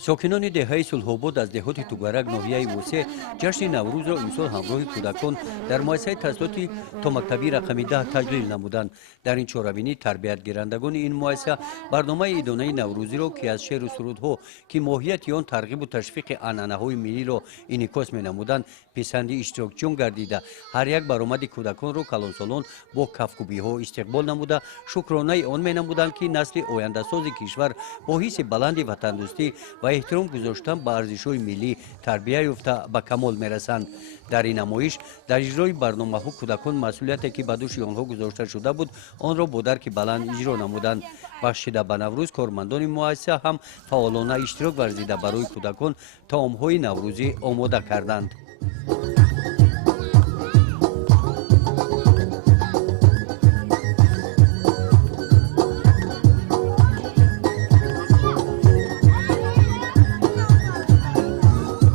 ساکنان دهه سولخوبود از دهات توگرک ناحیه وسیع جشن نوروز را امسال همراه کودکان در مؤسسه تحصیلاتی تомактабии رقم 10 تجلیل نمودند. در این چهاربینی тарбиятгирандагони این مؤسسه برنامه ادانه نوروزی را که از شعر و سرودها که ماهیت آن ترغیب و تشویق عنعنه‌های ملی را انعکاس می‌نمودند پسندی اشتراکچیان گردیده هر یک برآمد کودکان را کلانسالان با کفکوبی‌ها استقبال نموده شکرانه آن می‌نمودند که نسل آینده‌ساز کشور با حس بلند وطن‌دوستی و احترام گذاشتن به ارزش‌های ملی تربیت یافته به کمال می‌رسند. در این نمایش در اجرای برنامه‌ها کودکان مسئولیتی که به دوش آنها گذاشته شده بود آن را با درک بلند اجرا نمودند. بخشیده به نوروز کارمندان مؤسسه هم فعالانه اشتراک ورزیده برای کودکان طعام‌های نوروزی آماده کردند.